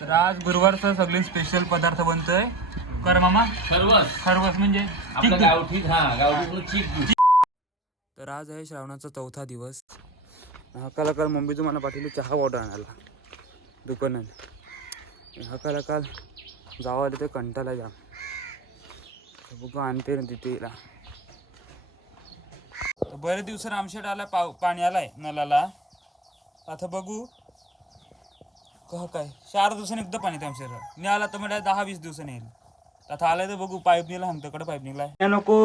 तर आज गुरुवारचा सगळे स्पेशल पदार्थ बनतोय. कर मामा. सर्वच खरवस म्हणजे आपलं गावठी हा गावठी चीक. दूध. तर आज आहे श्रावणाचा चौथा दिवस. हकाला काल मुंबईतून मला पाठवली चहा ऑर्डर आणायला. दुकानात. हकाला काल जावं आलं ते कंटाला जाम तर बघू आणते ना तिथे बरेच दिवसानं आमच्यात आला पाव पाणी आलाय नलाला आता बघू कह काय? चार दिवसांनी एकदा पाणी येतं आमच्याकडं मी आला तर म्हणजे दहा वीस दिवसांनी येईल. आता आलाय तर बघू पाईप निघला आमच्याकडे पाईप निघलाय. नको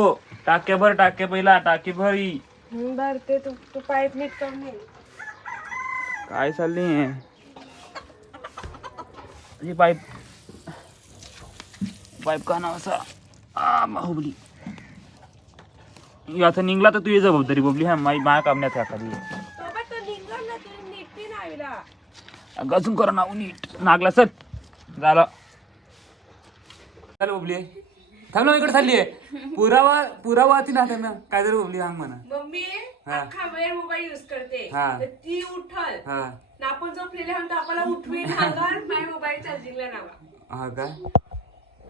टाके भर टाके पहिला टाके भरी. बर ते तू तू पाईप नीट करून ये. काय चालली ही? पाईप पाईप का नाव असा? आ बाहुबली. ही आता निघला तर तुझी जबाबदारी बबली. हा माई माया कामण्यात ह्या खाली सोबत तो निघल ना तू नीट ती नावीला अजून करा नाव नीट नागला सर झालं. चालू बबली. थांब ना इकडे चालली आहे पुरावा पुरावा ती ना. त्यांना काय तरी बबली सांग म्हणा मम्मी हा. अख्खा वेळ मोबाईल युज करते. हा. तर ती उठल. हा. ना आपण झोपलेले आहोत तर आपल्याला उठवीन हागार माझ्या मोबाईल चार्जिंगला लावा. हा काय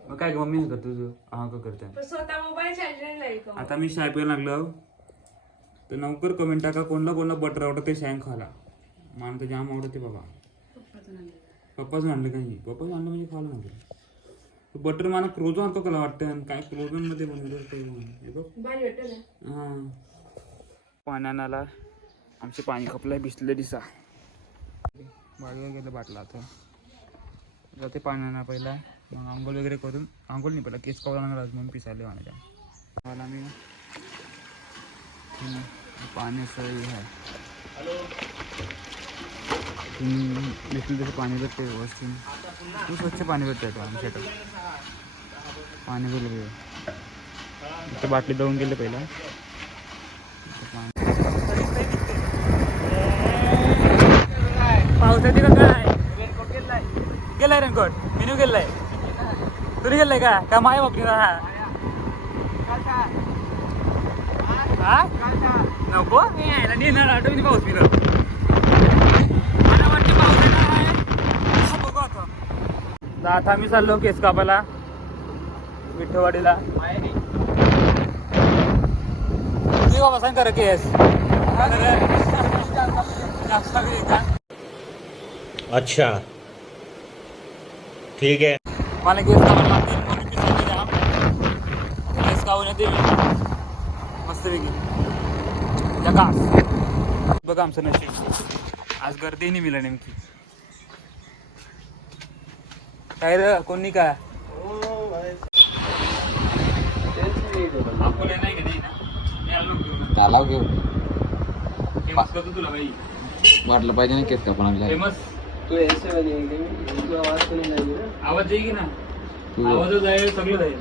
मग काय मम्मी हे करतो तुझं हा का करते पण स्वतः मोबाईल चार्जिंग नाही का आता मी शाय प्यायला लागलो. तर नवकर कमेंट टाका कोणला कोणला बटर आवडतं ते शँक खाला मला तर जाम आवडते बाबा. पप्पाच आणलं काही पप्पाच आणलं म्हणजे खायला नव्हतं बटर मला क्रोझो आणतो कला वाटतं आणि काय क्रोझनमध्ये बनवलं हे हा. पाण्याला आमचे पाणी खपलंय भिजले दिसा. बाळूला गेलं बाटला आता. जाते पाण्याला पहिला. मग आंघोळ वगैरे करून आंघोळ नाही पहिला केस कवला लागला म्हणून पिसायला पाण्याच्या मला मी पाण्याचं हे आहे. भेटलं तसं पाणी भेटते व्यवस्थित. खूप स्वच्छ पाणी भेटतं इथं आमच्या इथं? पाणी भरलं इथं बाटली देऊन गेले पहिला. पावसाची का काय? गेलाय रेनकोट. मिनू गेलाय. तुम्ही गेलाय का? का माय बापली हा? नको? मी यायला नेणार आठवणी पाऊस मी मला वाटतं पाऊस येणार आहे हा, बघू आता. तर आता आम्ही चाललो केस कापायला विठ्ठवाडीला तुम्ही बाबा सांग करा केस? अच्छा. ठीक है मला केस कापायला लागतील म्हणून मी सांगते द्या. केस कापून येते मस्तपैकी. जकास बघा आमचं नशीब. आज गर्दी नाही मिळाली नेमकी. काय रे कोणी का? का घेऊन. तालाव घेऊ वाटलं पाहिजे ना केस कापण आपल्याला फेमस. तू आवाज जाईल की ना. तू. आवाज जाईल सगळं जाईल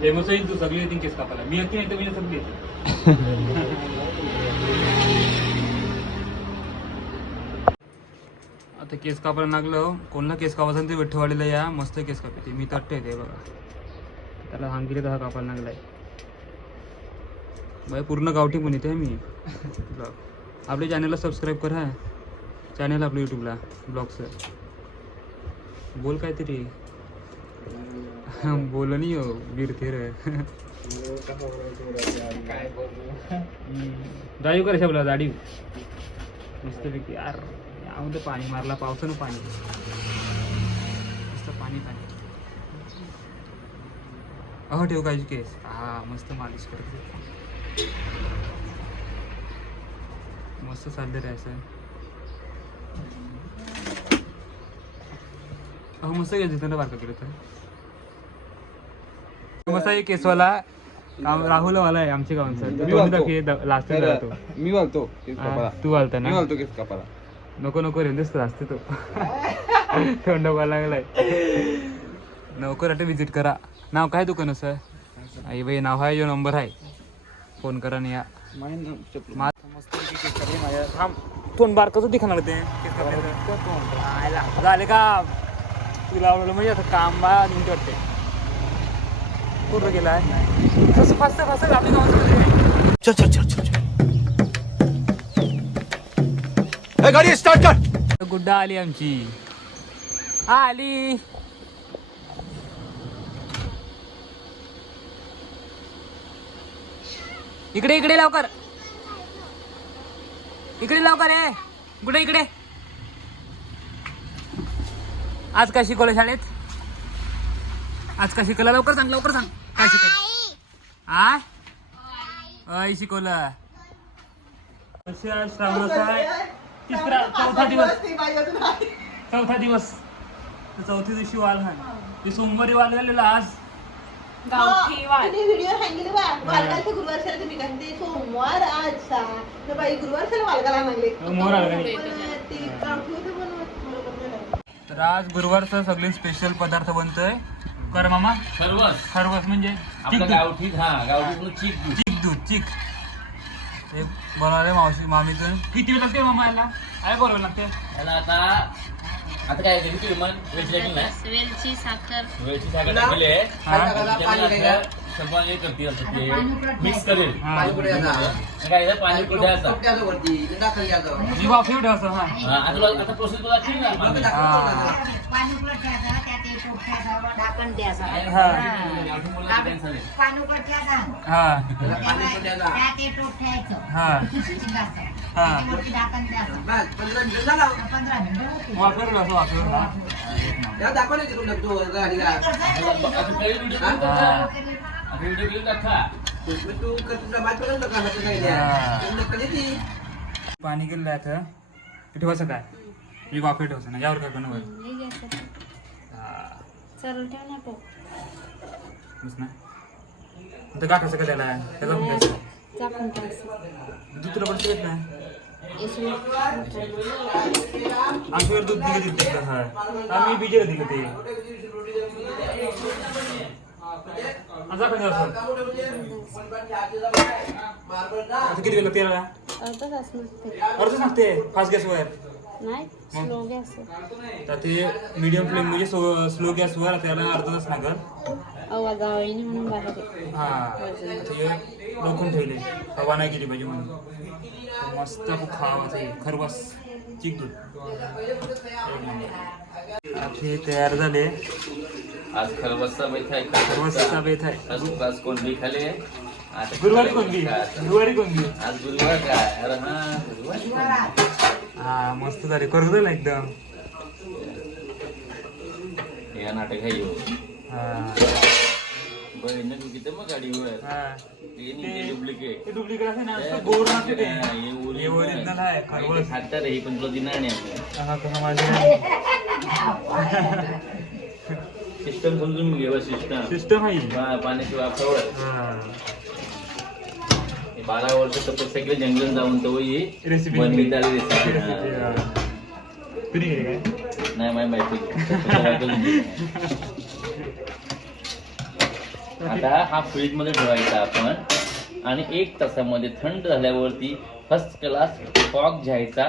फेमस येईल तू सगळी येतील केस कापायला. मी येते नाही तर म्हणजे सगळी येते. आता केस कापायला लागलं. कोणला केस कापायचा ते विठ्ठवाडीला या. मस्त केस कापते. मी तट्ट येते बघा. त्याला सांगितले तर हा कापायला लागलाय. बाई पूर्ण गावठी पण येते मी. ब्लॉग आपल्या चॅनलला सबस्क्राईब करा. चॅनल आपलं यूट्यूबला ब्लॉगचं बोल काहीतरी. बोल नाही हो वीर थेर जाईव कर बोला जाडीव मस्तपैकी यार यामध्ये पाणी मारला पावसानं पाणी. मस्त पाणी पाणी. अहो ठेवू काय केस? हा मस्त मालिश करते मस्त चालले राहायचं अहो मस्त घ्यायचं तिथं बारका केलं तर. मस्त आहे केसवाला. राहुल वाला आहे आमच्या गावांचा लास्ट राहतो मी कापायला. तू आलता मी ना बोलतो केस कापायला. नको नको रे दिसतो असते तो. थंड व्हायला लागलाय. लवकर अटे विजिट करा. नाव काय दुकान सर आई बाई नाव आहे जो नंबर आहे. फोन करा आणि या. मा- मस्त केस कापले बारकाच दिखाणार ते. कापले. झाले का तुला आवडलं म्हणजे आता काम बा वाटते पूर्ण गेलाय? तसं फास्ट फास्ट आपल्या गावाचं गाड़ी स्टार्ट कर गुड्डा आली आमची आली इकडे इकडे लवकर. इकडे लवकर ये. कुठे इकडे. आज काय शिकवलं शाळेत? आज काय शिकवलं? लवकर सांग लवकर सांग. काय शिकवलं? आ अय शिकवलं. कशी आज श्रावणाचा तिसरा चौथा दिवस. चौथा दिवस. तर चौथ्या दिवशी वाल हा ते सोमवारी वाल झालेला आज गावठी वाल. व्हिडिओ सांगितलं बा वालगालचे गुरुवार सर तुम्ही कारण ते सोमवार आज सा तर बाई गुरुवार सर वालगाला लागले. मोर आज गुरुवारचा सगळे स्पेशल पदार्थ बनतोय. कर मामा. सर्वच खरवस म्हणजे आपलं चिक दूध. गावठी हा गावठी चीक दूध चिक दूध चिक. ते बनवले मावशी मामीतून किती वेळ लागते मामा याला काय बरोबर लागते त्याला आता आता काय केली विमान नाही वेलची साखर. साखर टाकली आहे. हे. असं ते मिक्स करेल. हा. काय आहे, पाणी कुठ्याचा मी वाफे ठेवतो हा. हा आता तुला- आता प्रोसेस तुला दाखवीन ना? मामी. हा. पाणी ढाकण द्यायचं हा. पाणी हा टोप ठेवायचं हा शिंगाचं. हा त्याच्यावरती ढाकण द्यायचं पंधरा मिनिटं आता पाणी गेलं आता ठेवायचं काय मी वाफे ठेवायचं ना यावर काय बनवायचं चालू ठेव ना टोप बस ना तर गाठायचं का त्याला त्याला पण द्यायचं झाकून ठेवायचं दुसरं पण येत नाही. इसमें आमच्यावर दूध दिलं तिथं. हा. आम्ही बिजेला दिलं ते. आता पण असं आता किती वेळ तेला अर्धा तास नसते अर्धच नसते फास्ट गॅसवर नाही स्लो गॅस तर ते मीडियम फ्लेम म्हणजे स्लो गॅसवर त्याला अर्धा तास लागल. हा ते रोखून ठेवले. हवा नाही गेली पाहिजे म्हणून. मस्त हे खरवस चिक दूध. आता हे तयार झाले. आज खरबसचा बेत आहे खरवसचा. बेत आहे. आज आज कोणली खाली गुरुवारी आता? गुरुवारी कोणती? आज गुरुवार काय? अरे हा गुरुवार हा मस्त झाले. करू दे ना एकदम? हे नाटक आहे ह्यो. हा. बहीण तू किती मग गाडीवर हा. ते नाही डुप्लिकेट डुप्लिकेट आहे. ना नुसतं गोड हे ओरिजिनल आहे खरवस खातात हे पण तुला नाही आम्ही. हा कसं माझे सिस्टम समजून घे सिस्टम सिस्टम आहे. पाण्याची हा हे. बारा वर्ष तर सगळे जंगल जाऊन तो ही रेसिपी बनवीत आली रेसिपी हा. नाही माहिती माहिती आता हा फ्रीजमध्ये ठेवायचा आपण. आणि एक तासामध्ये थंड झाल्यावरती फर्स्ट क्लास फॉग घ्यायचा.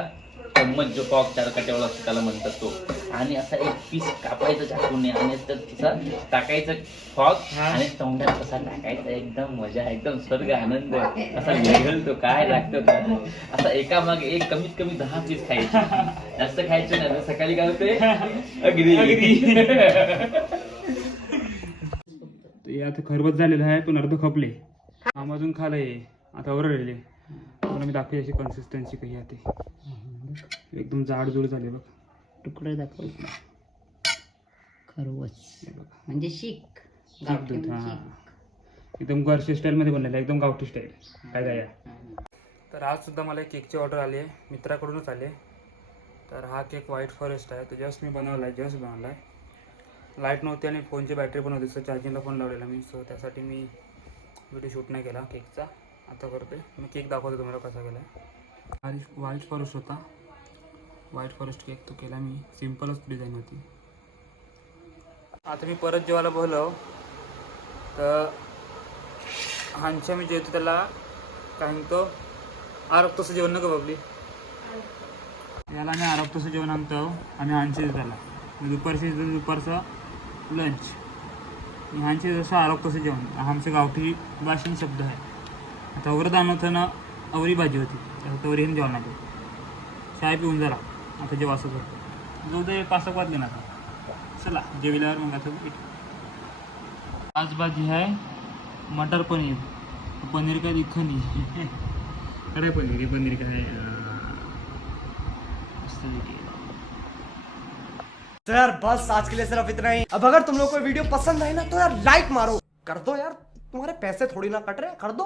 चम्मच जो फॉग चार काट्यावर असतो त्याला म्हणतात तो. आणि असा एक पीस कापायचा चाकूने आणि तसा टाकायचा हा. आणि तोंडात तसा टाकायचा. एकदम मजा एकदम स्वर्ग आनंद. असा विरघळतो काय लागतं. असा एका मागे एक कमीत कमी दहा पीस खायचे. जास्त खायचे नाही तर सकाळी काय होते अगदी ते आता खरबत झालेलं आहे पण अर्ध खपले. आम अजून खालंय आता वर राहिले मला मी दाखवे अशी कन्सिस्टन्सी काही आहे ते. एकदम जाडजूड झाले बघ. तुकडे दाखव. खरवस. म्हणजे शिक. चिक दूध. हां. एकदम घरच्या स्टाईलमध्ये बनलेलं एकदम गावठी स्टाईल. काय काय तर आज सुद्धा मला केकची ऑर्डर आली आहे. मित्राकडूनच आली. तर हा केक व्हाईट फॉरेस्ट आहे. तो जस्ट मी बनवला आहे जस्ट बनवला आहे लाइट नव्हती आणि फोनची बॅटरी पण होती सो चार्जिंगला फोन लावलेला मी. सो त्यासाठी मी व्हिडिओ शूट नाही केला केकचा. आता करते मी केक दाखवतो तुम्हाला कसा केला आहे व्हाईट फॉरेस्ट होता. व्हाईट फॉरेस्ट केक तो केला मी. सिम्पलच डिझाईन होती. आता मी परत जेवायला बोललो. तर हांच्या मी जेवतो त्याला. काय म्हणतो आरोग्यचं जेवण नका बाबली. याला मी आरोग्यचं जेवण आणतो. आणि हांचे त्याला. दुपारचे दुपारचं लंच आणि हांचे जसं आरोग्यचं जेवण. आमचं गावठी भाषण शब्द आहे. आता वगैरे ना अवरी भाजी होती. आता तवरी जेवण लागेल. चाय पिऊन जरा आता जेव्हा असं करतो. जो ते पाच वाजले ना आता. चला जेवल्यावर मग आता. आज भाजी आहे मटर पनीर. पनीर का दिख नहीं अरे पनीर हे पनीर काय. तो. यार बस आज के लिए सिर्फ इतना ही. अब अगर तुम लोग को वीडियो पसंद आई ना तो यार लाइक मारो. कर दो यार तुम्हारे पैसे थोड़ी ना कट रहे हैं, कर दो.